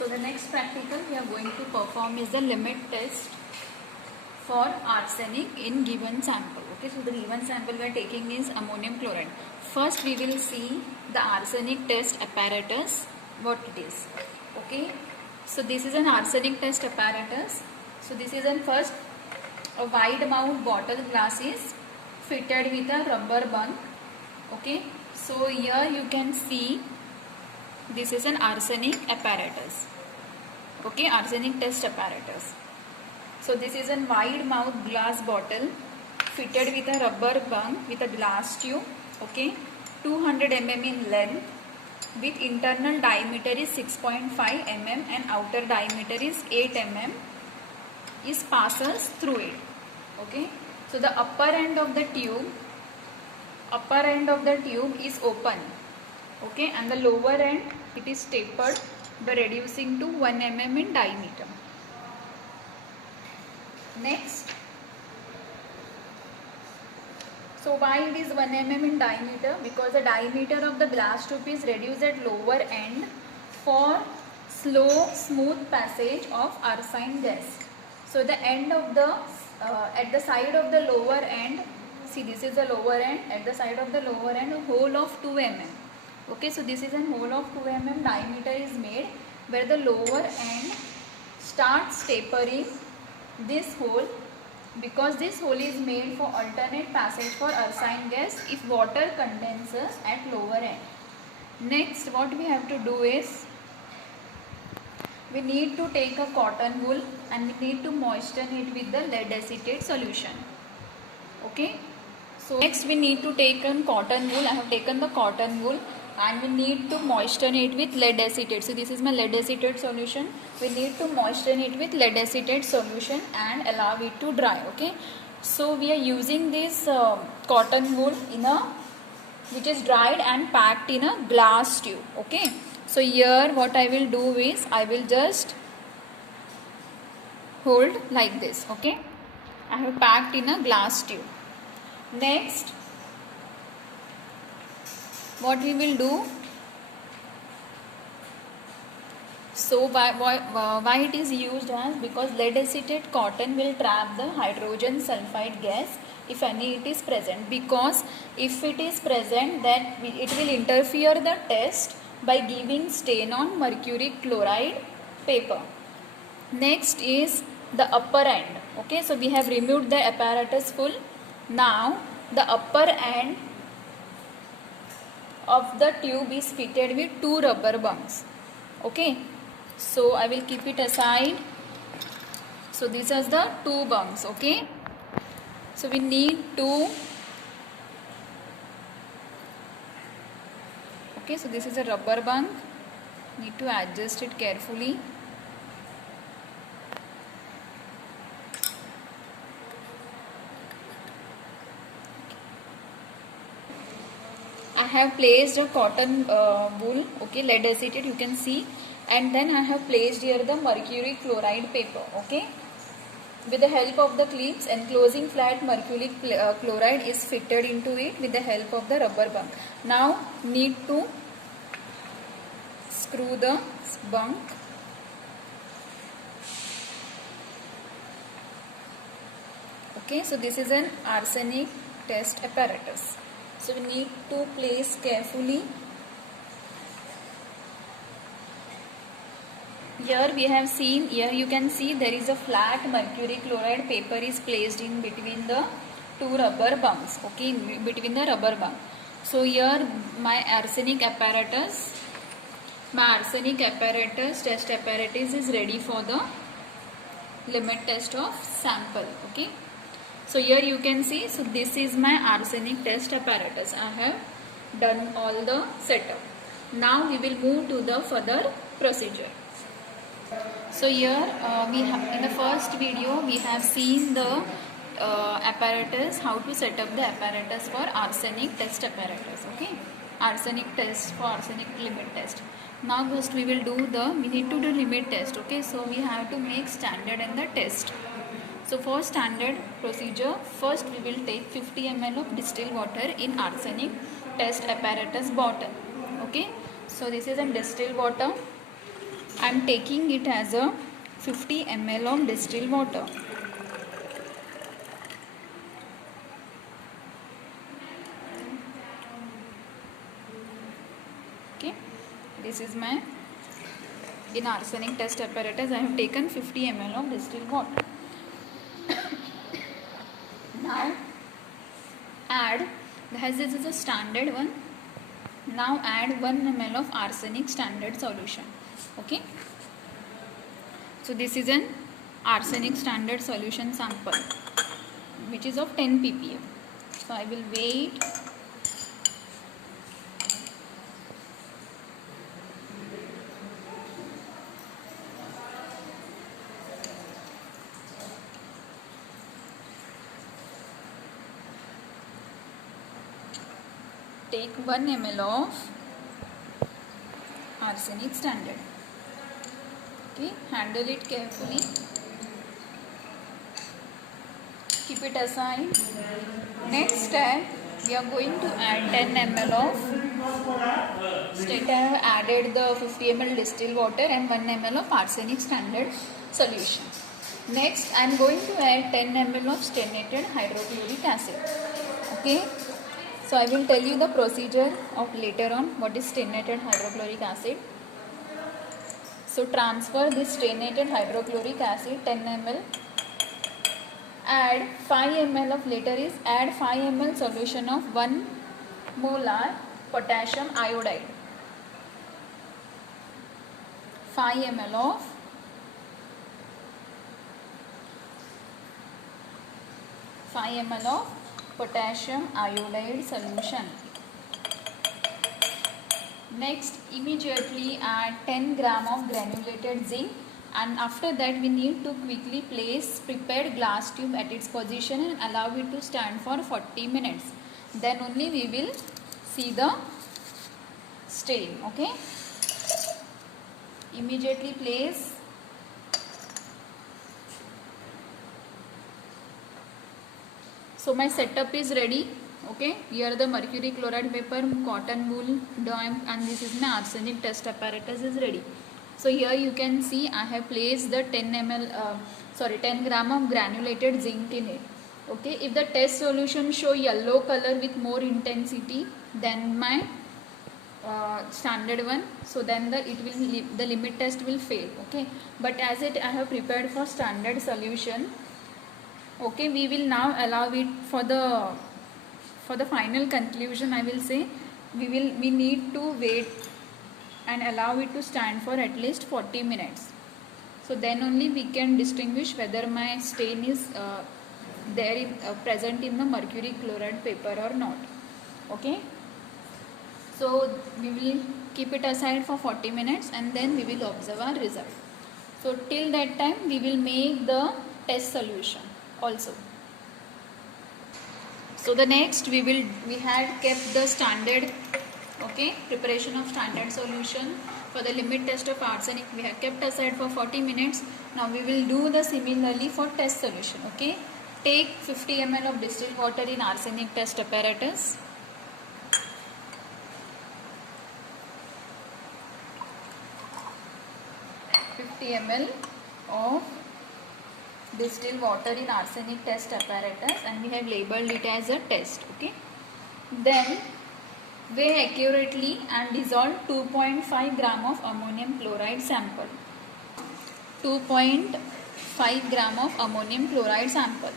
So the next practical we are going to perform is the limit test for arsenic in given sample. Okay, so the given sample we are taking is ammonium chloride. First we will see the arsenic test apparatus, what it is. Okay, so this is an arsenic test apparatus. So this is an first a wide mouth bottle glass is fitted with a rubber bunk. Okay, so here you can see this is an arsenic apparatus. Okay, arsenic test apparatus. So this is a wide mouth glass bottle fitted with a rubber bunk with a glass tube. Okay, 200 mm in length with internal diameter is 6.5 mm and outer diameter is 8 mm is passes through it. Okay, so the upper end of the tube is open. Okay, and the lower end it is tapered by reducing to 1 mm in diameter. Next, so why it is 1 mm in diameter? Because the diameter of the glass tube is reduced at lower end for slow smooth passage of arsine gas. So the end of the at the side of the lower end, see this is the lower end, at the side of the lower end a hole of 2 mm. Okay, so this is a hole of 2 mm diameter is made where the lower end starts tapering this hole, because this hole is made for alternate passage for arsine gas if water condenses at lower end. Next, what we have to do is we need to take a cotton wool and we need to moisten it with the lead acetate solution. Okay, so next we need to take a cotton wool. I have taken the cotton wool and we need to moisten it with lead acetate. So this is my lead acetate solution. We need to moisten it with lead acetate solution and allow it to dry. Okay, so we are using this cotton wool in a which is dried and packed in a glass tube. Okay, so here what I will do is I will just hold like this. Okay, I have packed in a glass tube. Next, what we will do, so why it is used as, because lead acetate cotton will trap the hydrogen sulfide gas if any it is present, because if it is present then it will interfere the test by giving stain on mercury chloride paper. Next is the upper end. Okay, so we have removed the apparatus full. Now the upper end of the tube is fitted with 2 rubber bunks. Okay, so I will keep it aside. So these are the 2 bunks. Okay, so we need to, okay, so this is a rubber bunk, need to adjust it carefully. I have placed a cotton wool, okay, lead acetate you can see, and then I have placed here the mercury chloride paper. Okay, with the help of the clips, enclosing flat mercury chloride is fitted into it with the help of the rubber bunk. Now need to screw the bunk. Okay, so this is an arsenic test apparatus. So we need to place carefully. Here we have seen, here you can see there is a flat mercury chloride paper is placed in between the 2 rubber bunks. Okay, in between the rubber bunk. So here my arsenic apparatus test apparatus is ready for the limit test of sample. Okay, so here you can see, so this is my arsenic test apparatus. I have done all the setup. Now we will move to the further procedure. So here we have, in the first video we have seen the apparatus, how to set up the apparatus for arsenic test apparatus. Okay, arsenic test for arsenic limit test. Now first we will do we need to do limit test. Okay, so we have to make standard and the test. So for standard procedure, first we will take 50 ml of distilled water in arsenic test apparatus bottle. Okay, so this is a distilled water. I am taking it as a 50 ml of distilled water. Okay, this is my, in arsenic test apparatus I have taken 50 ml of distilled water. Now add, as this is a standard one, now add 1 ml of arsenic standard solution. Okay, so this is an arsenic standard solution sample which is of 10 ppm. So I will weigh it. Take 1 ml of arsenic standard. Okay, handle it carefully. Keep it aside. Next step, we are going to add 10 ml of, straight I have added the 50 ml distilled water and 1 ml of arsenic standard solution. Next, I am going to add 10 ml of sternated hydrochloric acid. Okay. So I will tell you the procedure of later on what is sternated hydrochloric acid. So transfer this sternated hydrochloric acid 10 ml. Add 5 ml of, later is add 5 ml solution of 1 molar potassium iodide. 5 ml of potassium iodide solution. Next, immediately add 10 gram of granulated zinc, and after that we need to quickly place prepared glass tube at its position and allow it to stand for 40 minutes. Then only we will see the stain. Okay, immediately place. So my setup is ready. Okay, here the mercury chloride paper, cotton wool, dome, and this is my arsenic test apparatus is ready. So here you can see I have placed the 10 gram of granulated zinc in it. Okay, if the test solution show yellow color with more intensity than my standard one, so then the limit test will fail. Okay, but as I have prepared for standard solution. Okay, we will now allow it for the final conclusion. I will say we need to wait and allow it to stand for at least 40 minutes. So then only we can distinguish whether my stain is present in the mercury chloride paper or not. Okay, so we will keep it aside for 40 minutes and then we will observe our result. So till that time we will make the test solution also. So the next we had kept the standard, okay, preparation of standard solution for the limit test of arsenic we have kept aside for 40 minutes. Now we will do the similarly for test solution. Okay, take 50 ml of distilled water in arsenic test apparatus. ml of distilled water in arsenic test apparatus, and we have labeled it as a test. Okay, then weigh accurately and dissolve 2.5 gram of ammonium chloride sample. 2.5 gram of ammonium chloride sample.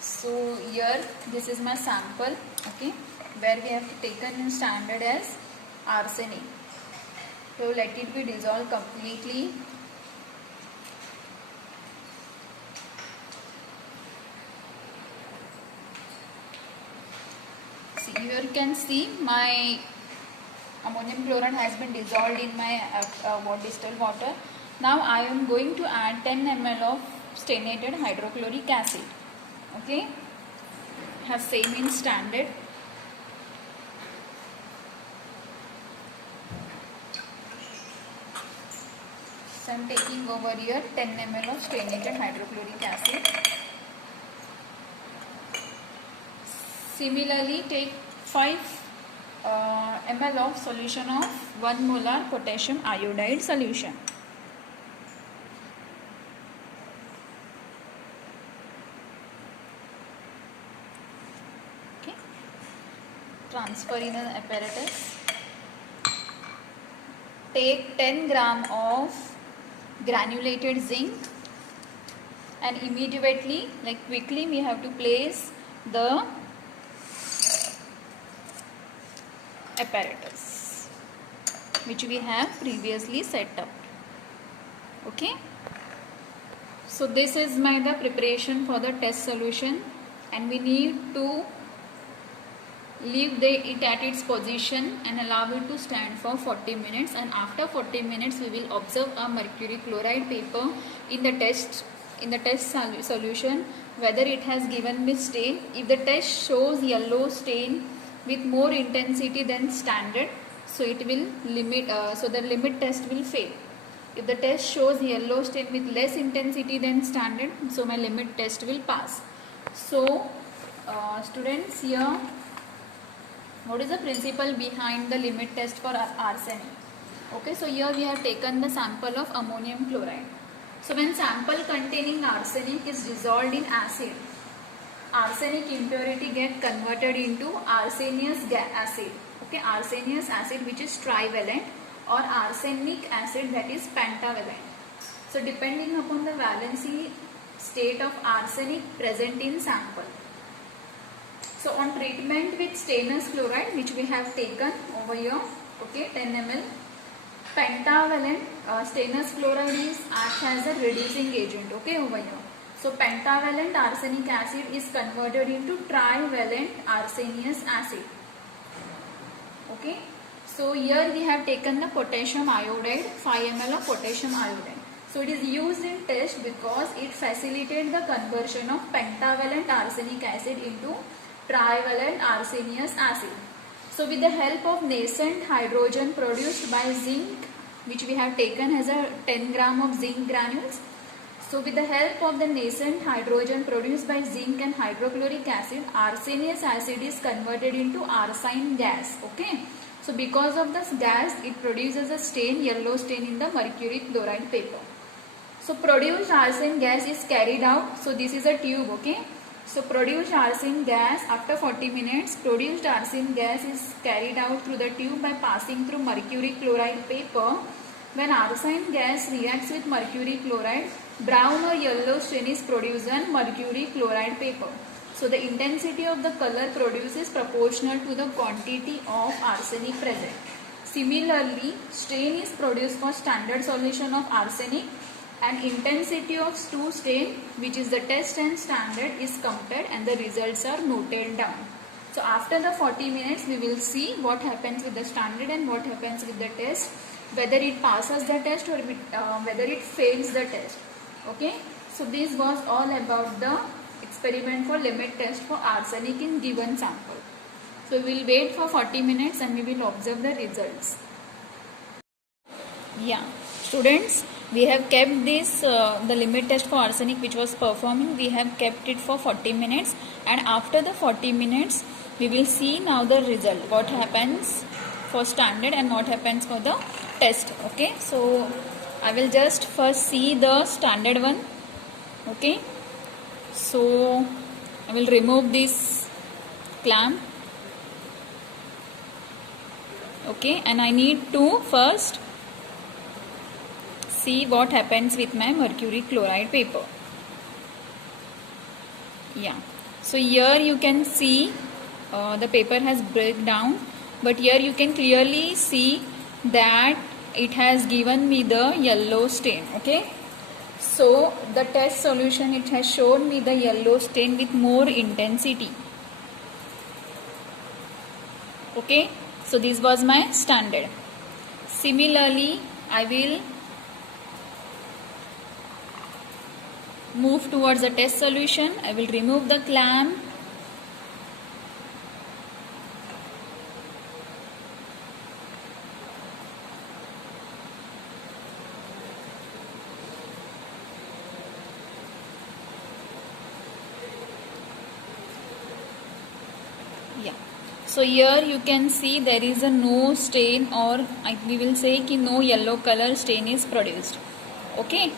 So here this is my sample. Okay, where we have taken in standard as arsenic. So let it be dissolved completely. See, here you can see my ammonium chloride has been dissolved in my distilled water. Now I am going to add 10 ml of sternated hydrochloric acid. Okay, have same in standard. So I am taking over here 10 ml of sternated hydrochloric acid. Similarly, take 5 ml of solution of 1 molar potassium iodide solution. Okay, transfer in an apparatus. Take 10 gram of granulated zinc and immediately, like quickly, we have to place the apparatus which we have previously set up. Okay, so this is the preparation for the test solution, and we need to leave it at its position and allow it to stand for 40 minutes, and after 40 minutes we will observe a mercury chloride paper in the test solution whether it has given me stain. If the test shows yellow stain with more intensity than standard, so it will limit, so the limit test will fail. If the test shows yellow stain with less intensity than standard, so my limit test will pass. So students, here what is the principle behind the limit test for arsenic? Okay, so here we have taken the sample of ammonium chloride. So when sample containing arsenic is dissolved in acid, arsenic impurity get converted into arsenious acid. Okay, arsenious acid which is trivalent, or arsenic acid that is pentavalent. So depending upon the valency state of arsenic present in sample. So on treatment with stannous chloride, which we have taken over here, okay, 10 ml, pentavalent stannous chloride is acts as a reducing agent, okay, over here. So pentavalent arsenic acid is converted into trivalent arsenious acid. Okay, so here we have taken the potassium iodide, 5 ml of potassium iodide. So it is used in test because it facilitates the conversion of pentavalent arsenic acid into trivalent arsenious acid. So with the help of nascent hydrogen produced by zinc, which we have taken as a 10 gram of zinc granules. So with the help of the nascent hydrogen produced by zinc and hydrochloric acid, arsenious acid is converted into arsine gas. Okay. So because of this gas, it produces a stain, yellow stain in the mercury chloride paper. So produced arsine gas is carried out. So this is a tube. Okay. So produced arsine gas, after 40 minutes, produced arsine gas is carried out through the tube by passing through mercury chloride paper. When arsine gas reacts with mercury chloride, brown or yellow stain is produced on mercury chloride paper. So the intensity of the color produced is proportional to the quantity of arsenic present. Similarly, stain is produced for standard solution of arsenic, and intensity of two stain, which is the test and standard, is compared and the results are noted down. So after the 40 minutes, we will see what happens with the standard and what happens with the test, whether it passes the test or whether it fails the test. Okay, so this was all about the experiment for limit test for arsenic in given sample. So we will wait for 40 minutes and we will observe the results. Yeah, students, we have kept this the limit test for arsenic which was performing, we have kept it for 40 minutes, and after the 40 minutes we will see now the result, what happens for standard and what happens for the test. Okay, so I will just first see the standard one. Okay, so I will remove this clamp. Okay, and I need to first see what happens with my mercury chloride paper. Yeah, so here you can see the paper has break down, but here you can clearly see that it has given me the yellow stain. Okay, so the test solution, it has shown me the yellow stain with more intensity. Okay, so this was my standard. Similarly, I will move towards the test solution. I will remove the clamp. So here you can see there is a no stain, or we will say कि no yellow color stain is produced. Okay,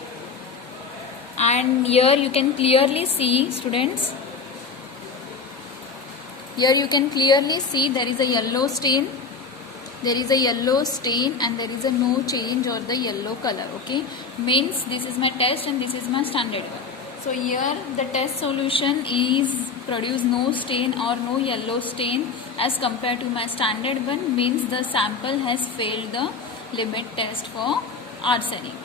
and here you can clearly see, students, here you can clearly see there is a yellow stain, there is a yellow stain, and there is a no change or the yellow color. Okay, means this is my test and this is my standard one. So here the test solution is produce no stain or no yellow stain as compared to my standard one, means the sample has failed the limit test for arsenic.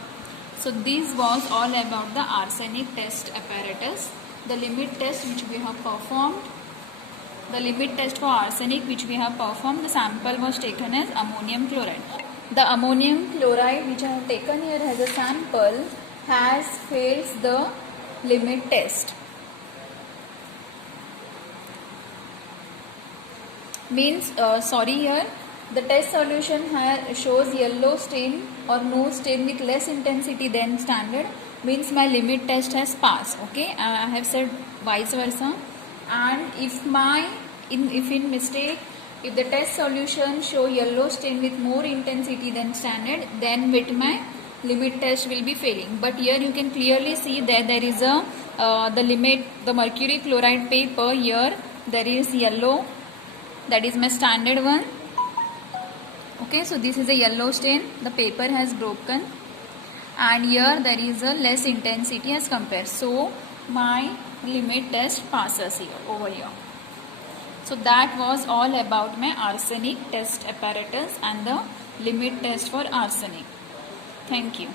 So this was all about the arsenic test apparatus. The limit test which we have performed, the limit test for arsenic which we have performed, the sample was taken as ammonium chloride. The ammonium chloride which I have taken here as a sample has failed the limit test. Means sorry, here the test solution shows yellow stain or no stain with less intensity than standard, means my limit test has passed. Okay, I have said vice versa. And if in mistake, if the test solution show yellow stain with more intensity than standard, then with my limit test will be failing. But here you can clearly see that there is a the mercury chloride paper, here there is yellow, that is my standard one. Okay, so this is a yellow stain, the paper has broken, and here there is a less intensity as compared, so my limit test passes here, over here. So that was all about my arsenic test apparatus and the limit test for arsenic. Thank you.